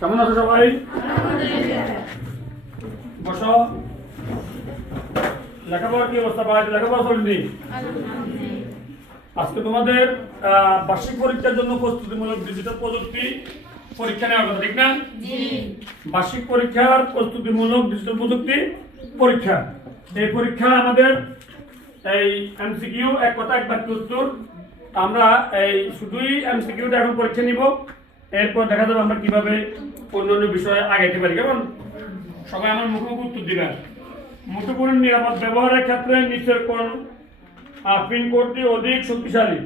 কেমন আছো সবাই? বসো। লেখাপড়ার কি অবস্থা বাড়িতে লেখাপড়া চলনি আজকে তোমাদের বার্ষিক পরীক্ষার জন্য প্রস্তুতিমূলক ডিজিটাল প্রযুক্তি পরীক্ষা নেওয়ার কথা ঠিক না? বার্ষিক পরীক্ষার প্রস্তুতিমূলক ডিজিটাল প্রযুক্তি পরীক্ষা। এই পরীক্ষা আমাদের এই এমসিকিউ এক কথা এক বাক্য উত্তর। আমরা এই শুধুই এমসিকিউটা এখন পরীক্ষা নিব। এরপর দেখা যাবে আমরা কীভাবে অন্যান্য বিষয়ে আগাইতে পারি। কেমন? সবাই আমার মুখোমুখি উত্তর দিবেন। মুঠোফোনের নিরাপদ ব্যবহারের ক্ষেত্রে নিচের কোন পিনকোডটি অধিক শক্তিশালী।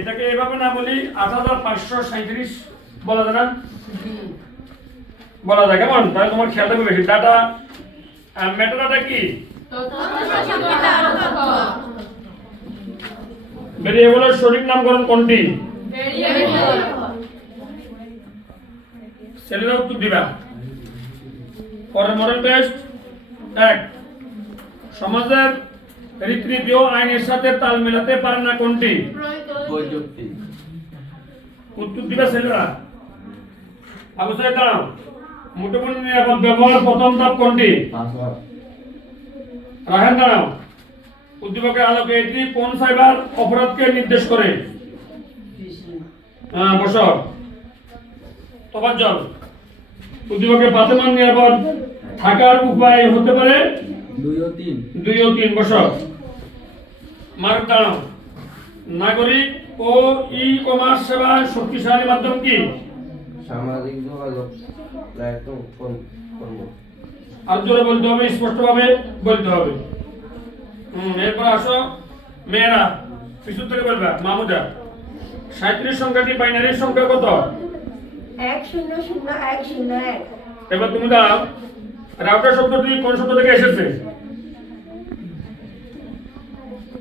এটাকে এভাবে না বলি আট হাজার পাঁচশো সাঁত্রিশ বলা যায় না? বলা যায়। কেমন? তাহলে তোমার খেয়াল থাকবে বেশি। ডাটা মেটাডাটা কি? ভেরিয়েবলের সঠিক নামকরণ কোনটি? ছেলেরা উত্তর দিবা। পরের মডেল টেস্ট এক। সমাজের রীতিনীতি ও আইনের সাথে তাল মেলাতে পারে না কোনটি? উত্তর দিবে ছেলেরা। আবু দাঁড়াও মুঠোফোন নিরাপদ ব্যবহার প্রথম ধাপ কোনটি? রাহেন দাঁড়াও। উদ্দীপকের আলোকে এটি কোন সাইবার অপরাধকে নির্দেশ করে? হ্যাঁ বস তফাজ্জল। উদ্দীপকের বাসমান নিরাপদ থাকার উপায় হতে পারে? দুই ও তিন। দুই ও তিন বছর মার্ক দাঁড়াও নাগরিক ও ই কমার্স সেবা শক্তিশালী মাধ্যম কি? সামাজিক যোগাযোগ প্ল্যাটফর্ম আর জোরে বলতে হবে স্পষ্টভাবে বলতে হবে। এরপর আসো মেয়েরা পিছু থেকে বলবা মামুদা সাঁত্রিশ সংখ্যাটি বাইনারি সংখ্যা কত? এক শূন্য শূন্য এক শূন্য এক। এবার তুমি দাও রাউটার শব্দটি কোন শব্দ থেকে এসেছে?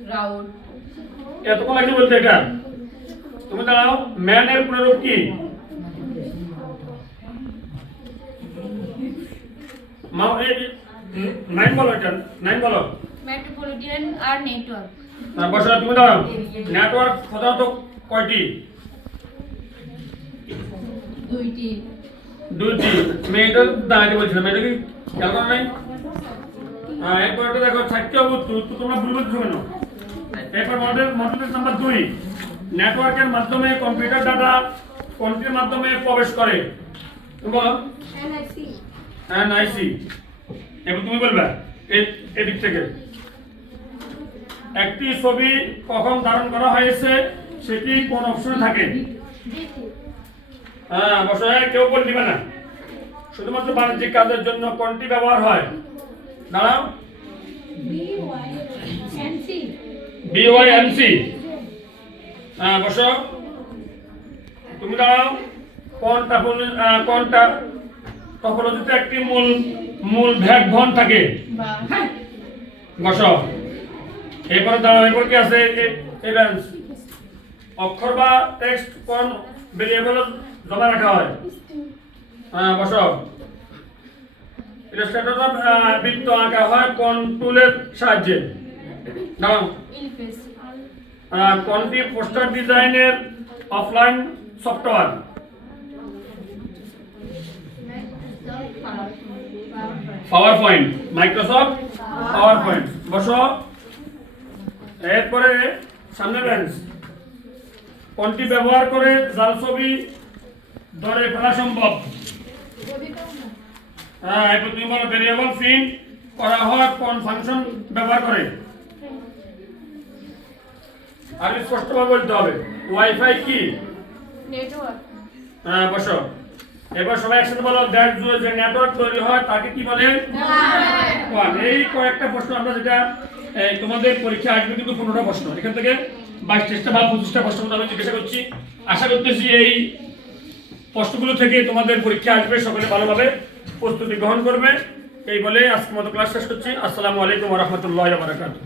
রাউট। এতক্ষণ লাগছে বলতে এটা? তুমি দাঁড়াও ম্যানের পুনরূপ কি? মা- এই- এই- নাইন বলো এটা নাইন বলো। মেট্রোপলিটন আর নেটওয়ার্ক। হ্যাঁ, বসো তুমি দাঁড়াও। নেটওয়ার্ক প্রধানত কয়টি? দুইটি। দুইটি। মেয়েটা দাঁড়িয়ে বলছিল মেয়েটা কি খেয়াল করো নাই? হ্যাঁ এরপর এটা দেখো চারটি অবুত্তর তো তোমরা ভুল বলছো কেন? এরপর মডেল মডেল নাম্বার দুই। নেটওয়ার্কের মাধ্যমে কম্পিউটার ডাটা কোনটির মাধ্যমে প্রবেশ করে। তুমি বলো। এনআইসি। হ্যাঁ নাইসি এবার তুমি বলবে। এদিক থেকে। একটি ছবি কখন ধারণ করা হয়েছে সেটি কোন অপশনে থাকে? হ্যাঁ বসায় কেউ বলে দিবে না। শুধুমাত্র বাণিজ্যিক কাজের জন্য কোনটি ব্যবহার হয়? দাঁড়াও। বিওয়াইএমসি হ্যাঁ বসো। তুমি দাঁড়াও। কোনটা কোনটা টপোলজিতে একটি মূল মূল ভ্যাগ ভন থাকে। বা। বসো। এরপরে দাঁড়াও এরপর কি আছে? এভেন্স অক্ষর বা টেক্সট কোন ভেরিয়েবল জমা রাখা হয়? হ্যাঁ বসো। ইলাস্ট্রেটর বৃত্ত আঁকা হয় কোন টুলের সাহায্যে? দাঁড়াও। কোনটি পোস্টার ডিজাইনের offline software power point Microsoft power point বসো। এরপরে সামনে বেঞ্চ কোনটি ব্যবহার করে জাল ছবি ধরে ফেলা সম্ভব? হ্যাঁ এরপর তুমি বলো ভেরিয়েবল প্রিন্ট করা হয় কোন ফাংশন ব্যবহার করে? আর স্পষ্টভাবে বলতে হবে। ওয়াইফাই কি? নেটওয়ার্ক হ্যাঁ বসো। এবার সবাই একসাথে বলো, দেশ জুড়ে যে নেটওয়ার্ক তৈরি হয়, তাকে কি বলে? এই কয়েকটা প্রশ্ন আমরা যেটা তোমাদের পরীক্ষা আসবে কিন্তু পনেরোটা প্রশ্ন। এখান থেকে বাইশ টেস্টটা বা পঁচিশটা প্রশ্ন আমি জিজ্ঞাসা করছি। আশা করতেছি এই প্রশ্নগুলো থেকে তোমাদের পরীক্ষা আসবে, সকলে ভালোভাবে প্রস্তুতি গ্রহণ করবে। এই বলে আজকের মতো ক্লাস শেষ করছি। আসসালামু আলাইকুম রহমতুল্লাহ বারাকাতুহ।